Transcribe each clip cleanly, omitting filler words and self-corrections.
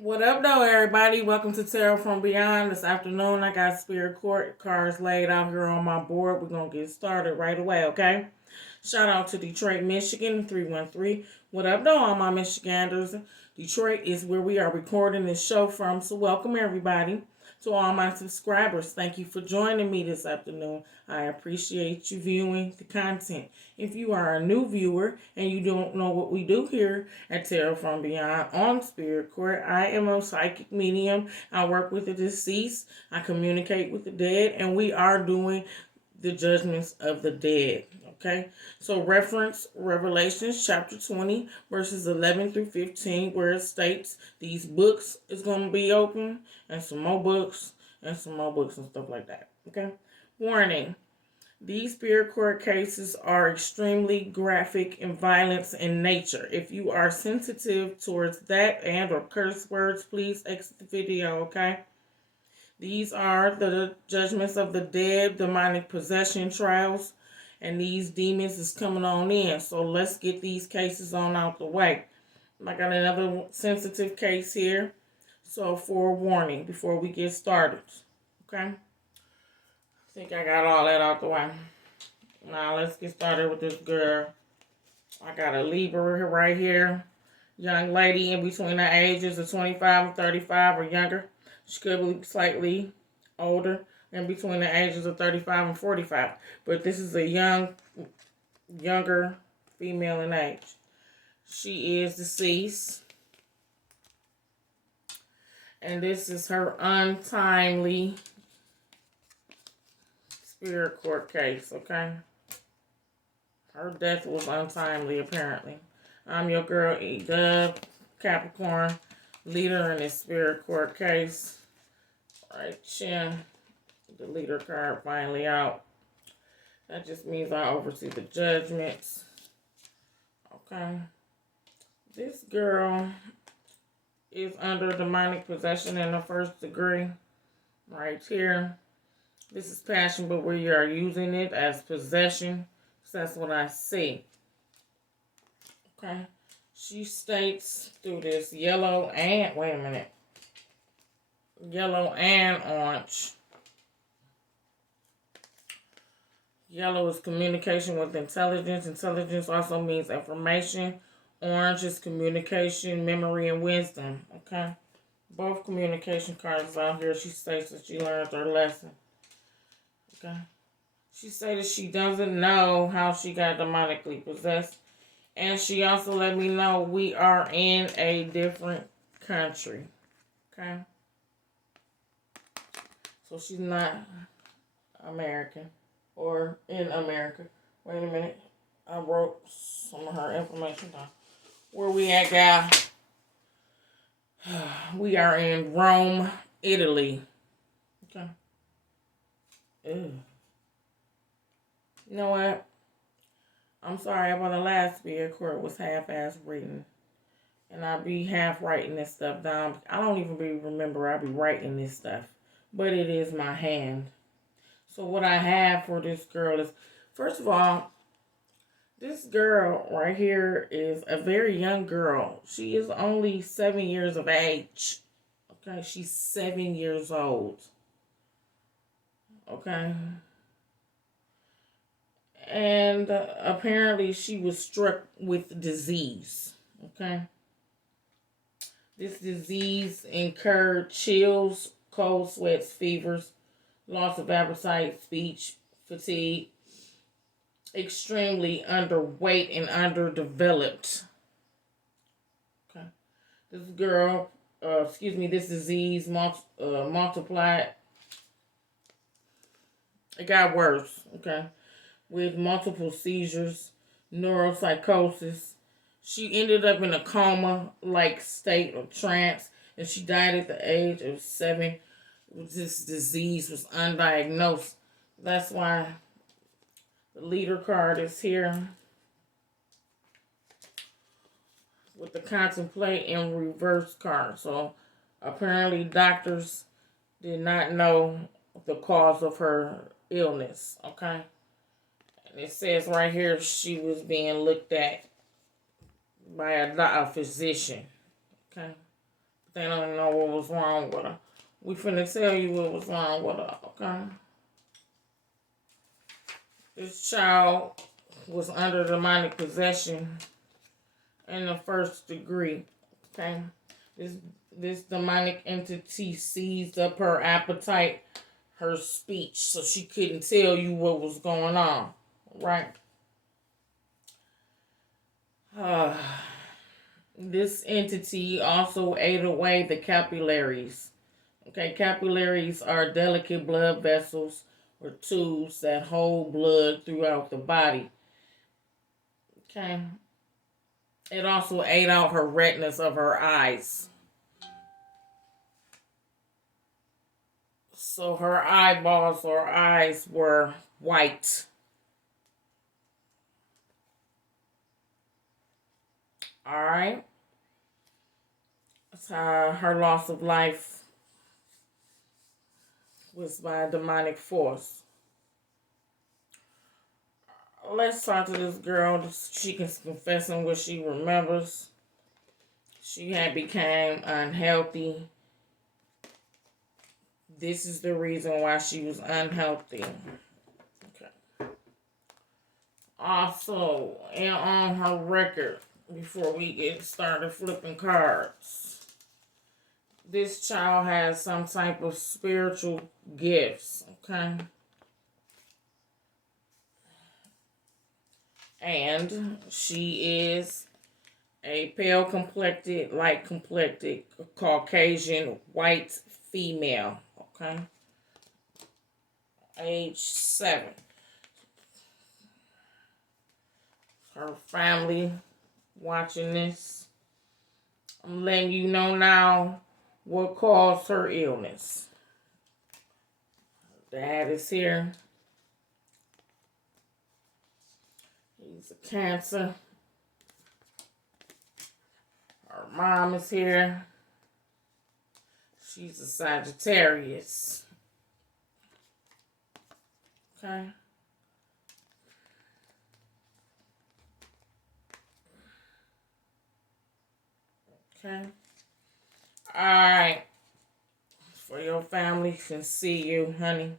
What up, though, everybody? Welcome to Tarot from Beyond. This afternoon, I got Spirit Court cards laid out here on my board. We're going to get started right away, okay? Shout out to Detroit, Michigan, 313. What up, though, all my Michiganders? Detroit is where we are recording this show from, so welcome, everybody. To all my subscribers, thank you for joining me this afternoon. I appreciate you viewing the content. If you are a new viewer and you don't know what we do here at Tarot from Beyond on Spirit Court, I am a psychic medium. I work with the deceased. I communicate with the dead, and we are doing the judgments of the dead. Okay, so reference Revelations chapter 20, verses 11 through 15, where it states these books is going to be open, and some more books, and some more books, and stuff like that. Okay, warning. These spirit court cases are extremely graphic and violent in nature. If you are sensitive towards that and or curse words, please exit the video, okay? These are the judgments of the dead, demonic possession trials, and these demons is coming on in. So let's get these cases on out the way. I got another sensitive case here. So forewarning before we get started. Okay? I think I got all that out the way. Now let's get started with this girl. I got a Libra right here. Young lady in between the ages of 25 and 35 or younger. She could be slightly older, in between the ages of 35 and 45. But this is a younger female in age. She is deceased. And this is her untimely spirit court case, okay? Her death was untimely, apparently. I'm your girl, Dubb, Capricorn, leader in this spirit court case. Right, chin. The leader card finally out. That just means I oversee the judgments. Okay. This girl is under demonic possession in the first degree. Right here. This is passion, but we are using it as possession. So that's what I see. Okay. She states through this yellow and, wait a minute. Yellow and orange. Yellow is communication with intelligence. Intelligence also means information. Orange is communication, memory, and wisdom. Okay? Both communication cards out here. She states that she learned her lesson. Okay? She said that she doesn't know how she got demonically possessed. And she also let me know we are in a different country. Okay? So she's not American or in America. Wait a minute. I wrote some of her information down. Where we at, guy? We are in Rome, Italy. Okay. Ew. You know what? I'm sorry about the last spirit court was half-ass written. And I be half writing this stuff down. I don't even remember I be writing this stuff. But it is my hand. So what I have for this girl is, first of all, this girl right here is a very young girl. She is only 7 years of age. Okay, she's 7 years old. Okay. And apparently she was struck with disease. Okay. This disease incurred chills, cold sweats, fevers, loss of appetite, speech, fatigue, extremely underweight and underdeveloped. Okay. This girl, this disease multiplied. It got worse, okay, with multiple seizures, neuropsychosis. She ended up in a coma-like state of trance, and she died at the age of 7. This disease was undiagnosed. That's why the leader card is here with the contemplate and reverse card. So apparently doctors did not know the cause of her illness. Okay. And it says right here she was being looked at by a physician. Okay. They don't know what was wrong with her. We finna tell you what was wrong with her, okay? This child was under demonic possession in the first degree, okay? This demonic entity seized up her appetite, her speech, so she couldn't tell you what was going on, right? This entity also ate away the capillaries. Okay, capillaries are delicate blood vessels or tubes that hold blood throughout the body. Okay. It also ate out her retinas of her eyes. So her eyeballs or eyes were white. Alright. Her loss of life was by a demonic force. Let's talk to this girl. She can confess on what she remembers. She had become unhealthy. This is the reason why she was unhealthy. Okay. Also, and on her record, before we get started flipping cards, this child has some type of spiritual gifts, okay? And she is a pale complected, light complected, Caucasian, white female, okay? Age 7. Her family watching this. I'm letting you know now what caused her illness. Dad is here. He's a Cancer. Her mom is here. She's a Sagittarius. Okay. Okay. Alright. For your family can see you, honey.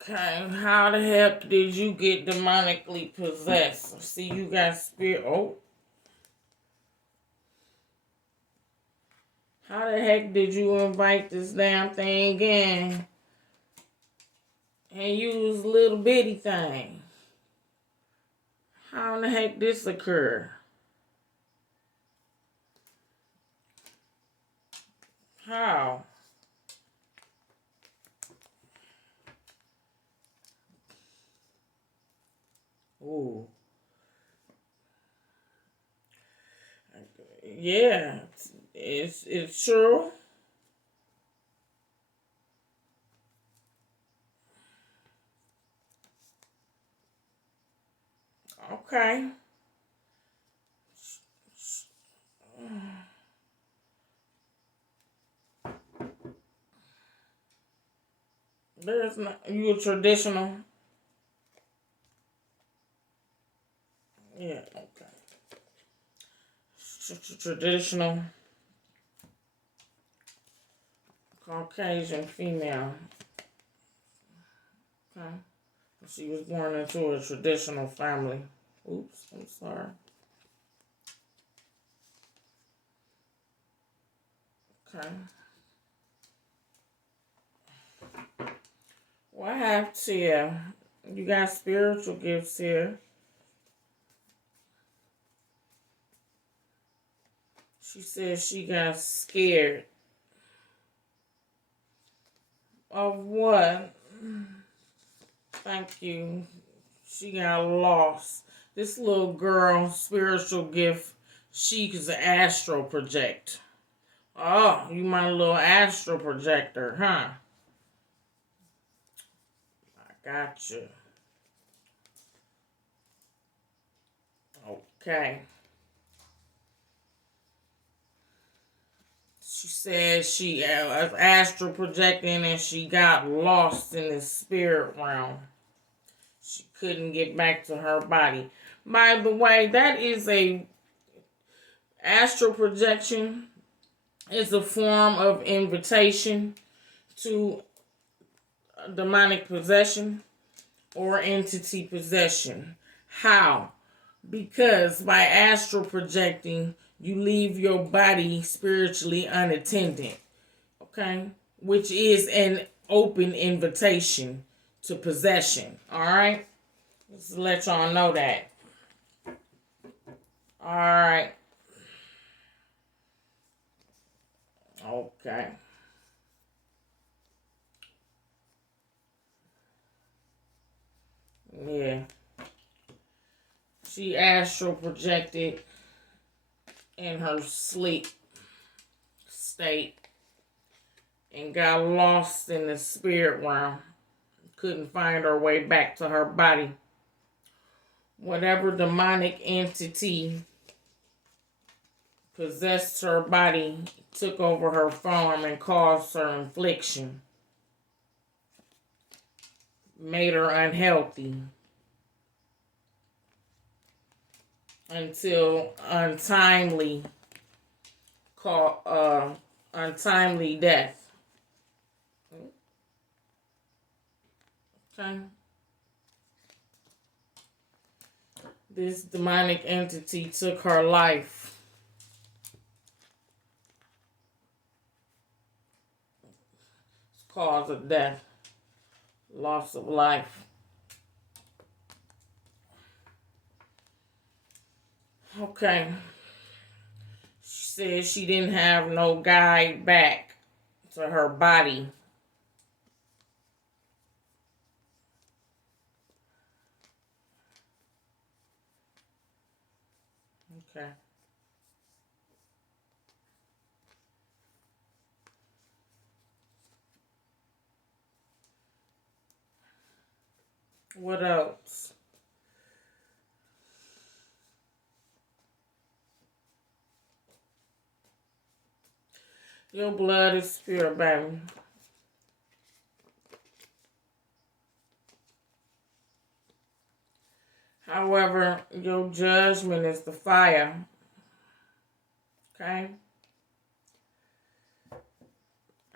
Okay, how the heck did you get demonically possessed? See, you got spirit. Oh. How the heck did you invite this damn thing in and use little bitty thing? How in the heck this occur? How? Ooh. Yeah, it's true. Okay. There's not you a traditional. Yeah, okay. Traditional Caucasian female. Okay. She was born into a traditional family. Oops, I'm sorry. Okay. What happened to you? You got spiritual gifts here. She said she got scared. Of what? Thank you. She got lost. This little girl, spiritual gift, she is an astral project. Oh, you my little astral projector, huh? I got you. Okay. She said she was astral projecting and she got lost in the spirit realm. She couldn't get back to her body. By the way, that is a astral projection. Is a form of invitation to demonic possession or entity possession. How? Because by astral projecting, you leave your body spiritually unattended. Okay? Which is an open invitation to possession. Alright? Just to let y'all know that. Alright. Okay. Yeah. She astral projected in her sleep state and got lost in the spirit realm. Couldn't find her way back to her body. Whatever demonic entity possessed her body took over her form and caused her affliction. Made her unhealthy. Until untimely death. Okay. This demonic entity took her life. Cause of death. Loss of life. Okay. She said she didn't have no guide back to her body. Okay. What else? Your blood is pure, baby. However, your judgment is the fire. Okay?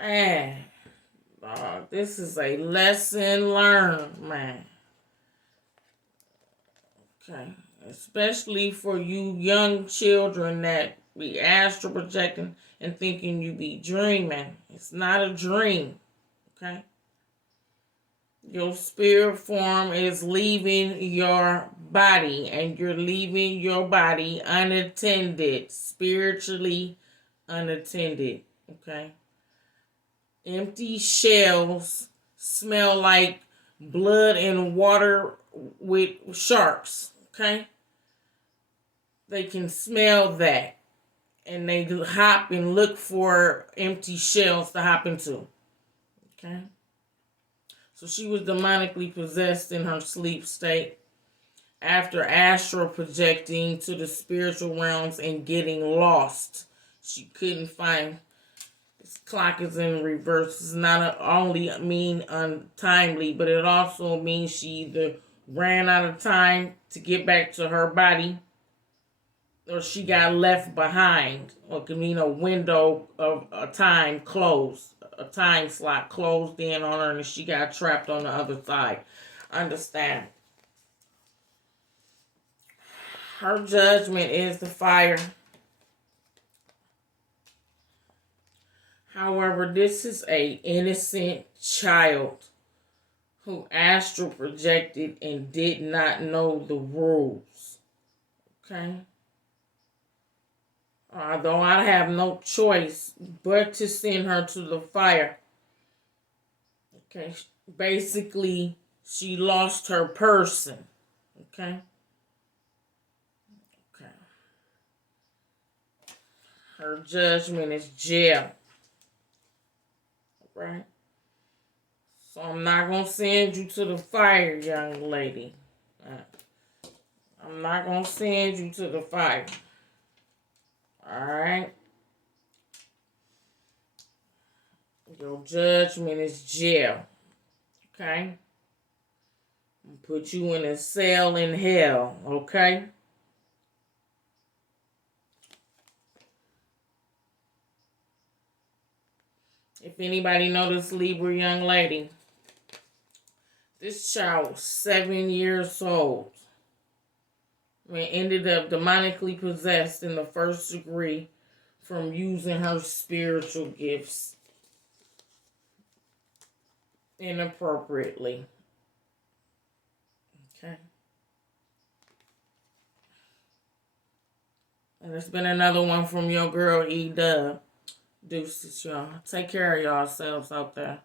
And this is a lesson learned, man. Okay. Especially for you young children that be astral projecting and thinking you be dreaming. It's not a dream. Okay? Your spirit form is leaving your body, and you're leaving your body unattended, spiritually unattended. Okay? Empty shells smell like blood and water with sharks. Okay? They can smell that. And they hop and look for empty shells to hop into. Okay? So she was demonically possessed in her sleep state after astral projecting to the spiritual realms and getting lost. She couldn't find. This clock is in reverse. It's not only mean untimely, but it also means she either ran out of time to get back to her body, or she got left behind, or could mean a window of a time closed, a time slot closed in on her, and she got trapped on the other side. Understand? Her judgment is the fire. However, this is a innocent child who astral projected and did not know the rules. Okay? Although I have no choice but to send her to the fire. Okay? Basically, she lost her person. Okay? Okay. Her judgment is jail. Right? So I'm not going to send you to the fire, young lady. I'm not going to send you to the fire. Alright? Your judgment is jail. Okay? Put you in a cell in hell, okay? If anybody know this Libra young lady, this child was 7 years old. Ended up demonically possessed in the first degree from using her spiritual gifts inappropriately. Okay. And it's been another one from your girl Dubb. Deuces, y'all. Take care of yourselves out there.